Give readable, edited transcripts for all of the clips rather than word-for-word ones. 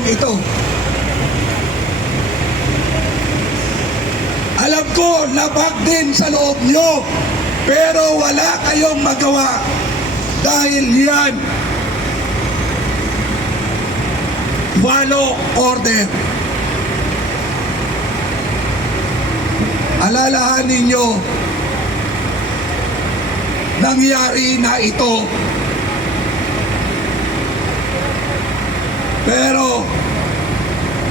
gobyernong ito. Alam ko, labag din sa loob nyo, pero wala kayong magawa dahil yan follow order. Alalahanin nyo, nangyari na ito. Pero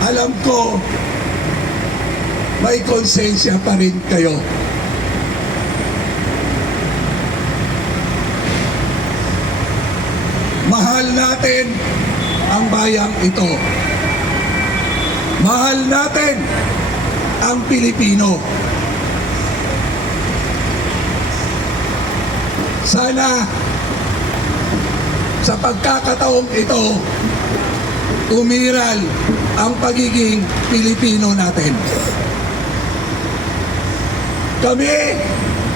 alam ko, may konsensya pa rin kayo. Mahal natin ang bayang ito. Mahal natin ang Pilipino. Sana sa pagkakataong ito, umiral ang pagiging Pilipino natin. Kami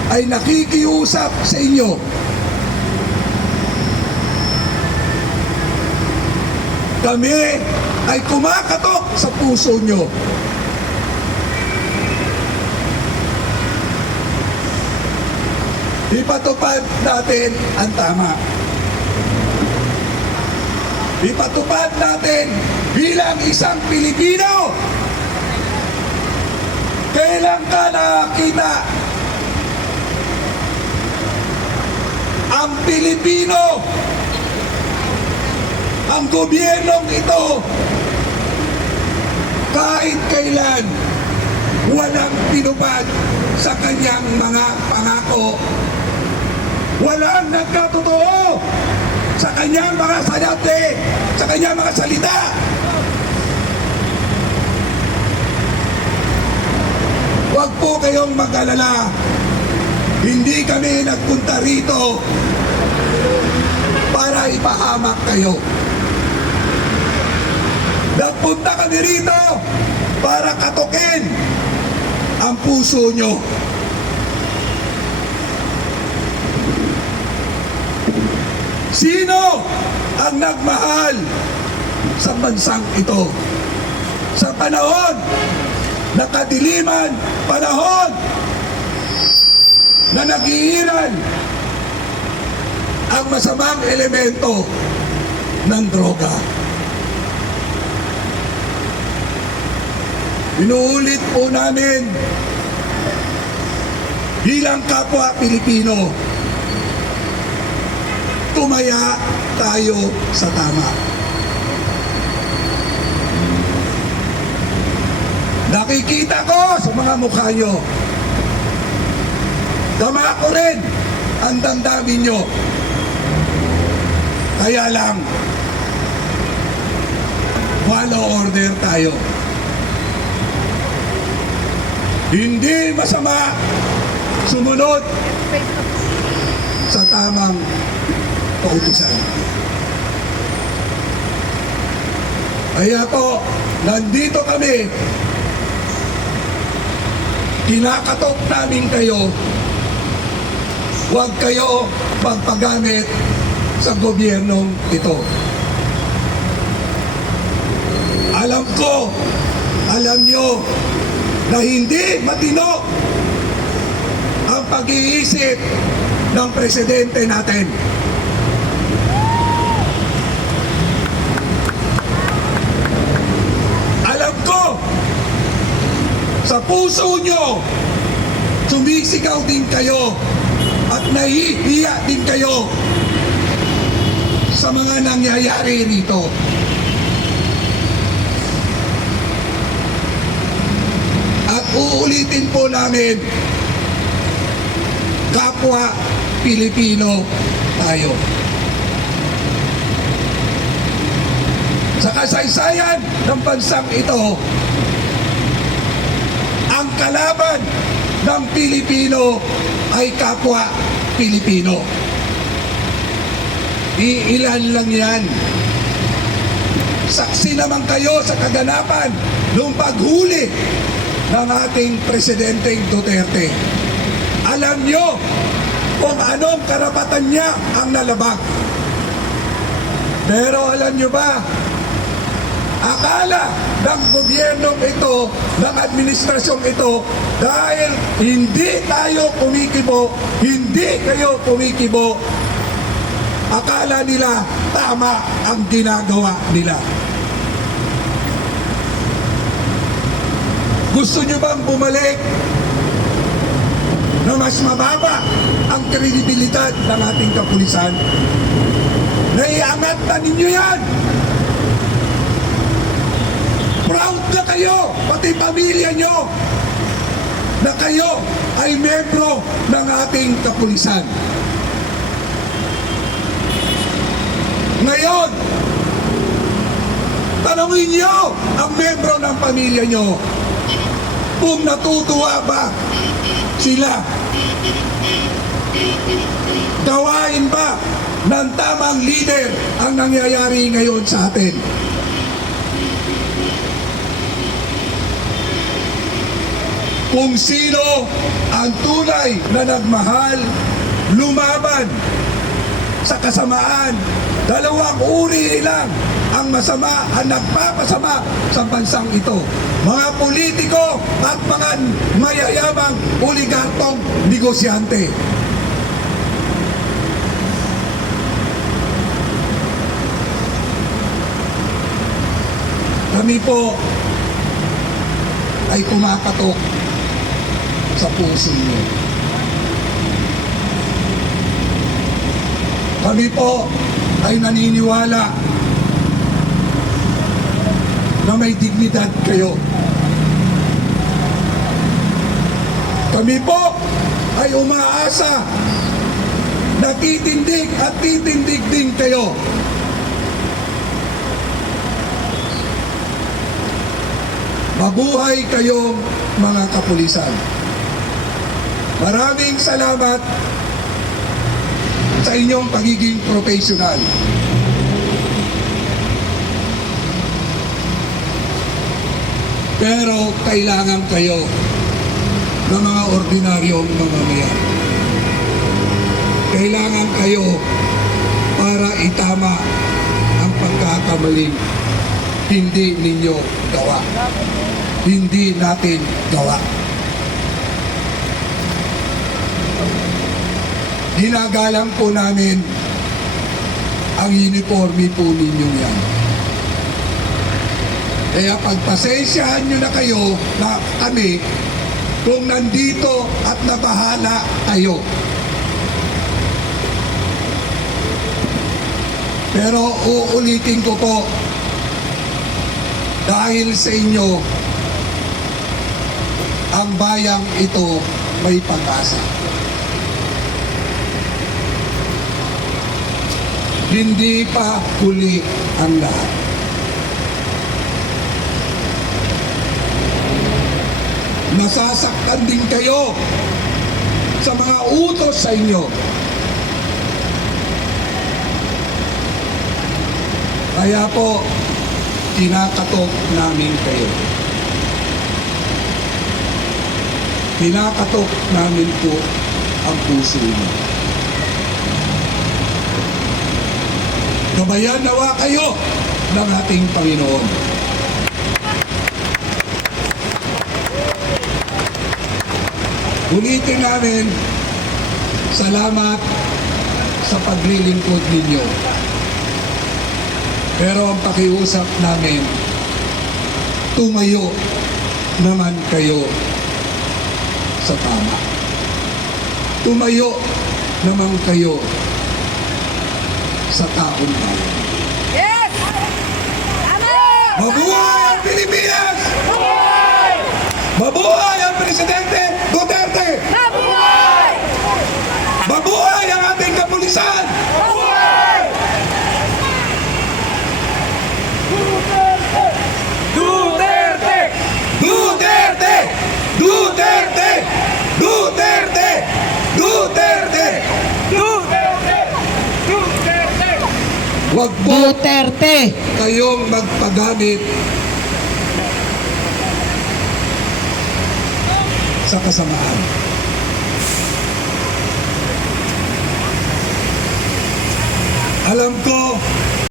ay nakikiusap sa inyo. Kami ay kumakatok sa puso nyo. Ipatupad natin ang tama. Ipatupad natin bilang isang Pilipino. Kailan ka nakakita ang Pilipino, ang gobyernong ito, kahit kailan walang tinupad sa kanyang mga pangako, walang nagkatotoo sa kanyang mga sanape, sa kanyang mga salita. Huwag po kayong mag-alala. Hindi kami nagpunta rito para ipahamak kayo. Nagpunta kami rito para katukin ang puso nyo. Sino ang nagmahal sa bansang ito? Sa panahon na kadiliman, panahon na nag-iiral ang masamang elemento ng droga. Inuulit po namin bilang kapwa Pilipino, tumaya tayo sa tama. Nakikita ko sa mga mukha nyo, tama ko rin ang damdamin nyo. Kaya lang, follow order tayo. Hindi masama sumunod sa tamang pautusan. Kaya po, nandito kami. Kinakatok namin kayo. Huwag kayo magpagamit sa gobyernong ito. Alam ko, alam nyo, na hindi matino ang pag-iisip ng presidente natin. Alam ko, sa puso nyo, sumisigaw din kayo at nahihiya din kayo sa mga nangyayari rito. At uulitin po namin, kapwa Pilipino tayo. Sa kasaysayan ng bansang ito, ang kalaban ng Pilipino ay kapwa Pilipino. Iilan lang yan. Saksi naman kayo sa kaganapan noong paghuli ng ating Presidenteng Duterte. Alam nyo kung anong karapatan niya ang nalabag. Pero alam nyo ba, Akala ng gobyernong ito, ng administrasyong ito, dahil hindi tayo kumikibo, hindi kayo kumikibo, akala nila tama ang ginagawa nila. Gusto nyo bang bumalik na mas mababa ang kredibilidad ng ating kapulisan? Naiangat na ninyo yan. Proud na kayo, pati pamilya nyo, na kayo ay membro ng ating kapulisan. Ngayon, tanongin nyo ang membro ng pamilya nyo kung natutuwa ba sila. Gawain ba ng tamang leader ang nangyayari ngayon sa atin? Kung sino ang tunay na nagmahal, lumaban sa kasamaan, dalawang uri lang ang masama, ang nagpapasama sa bansang ito. Mga politiko at mga mayayabang oligarkong negosyante. Kami po ay kumakatok sa puso niyo. Kami po ay naniniwala na may dignidad kayo. Kami po ay umaasa na titindig at titindig din kayo. Mabuhay kayong mga kapulisan. Maraming salamat sa inyong pagiging profesional. Pero kailangan kayo ng mga ordinaryong mamamayan. Kailangan kayo para itama ang pagkakamaling hindi ninyo gawa. Hindi natin gawa. Ginagalang po namin ang uniforme po ninyong yan. Kaya pagpasensyahan nyo na kayo na kami kung nandito at nabahala kayo. Pero uulitin ko po, dahil sa inyo, ang bayang ito may pag-asa. Hindi pa huli ang lahat. Nasasaktan din kayo sa mga utos sa inyo. Kaya po, kinakatok namin kayo. Kinakatok namin po ang puso niyo. Gabayan nawa kayo ng ating Panginoon. Ulitin namin, salamat sa paglilingkod ninyo. Pero ang pakiusap namin, tumayo naman kayo sa tama. Tumayo naman kayo sa taong bayan. Yes! Tama! Mabuhay ang Pilipinas! Mabuhay! Mabuhay ang Presidente Duterte! Mabuhay! Mabuhay ang ating kapulisan! Mabuhay! Duterte! Duterte! Duterte! Duterte! Duterte! Duterte! Duterte! Wag po Duterte! kayong magpagamit sa kasamaan. Alam ko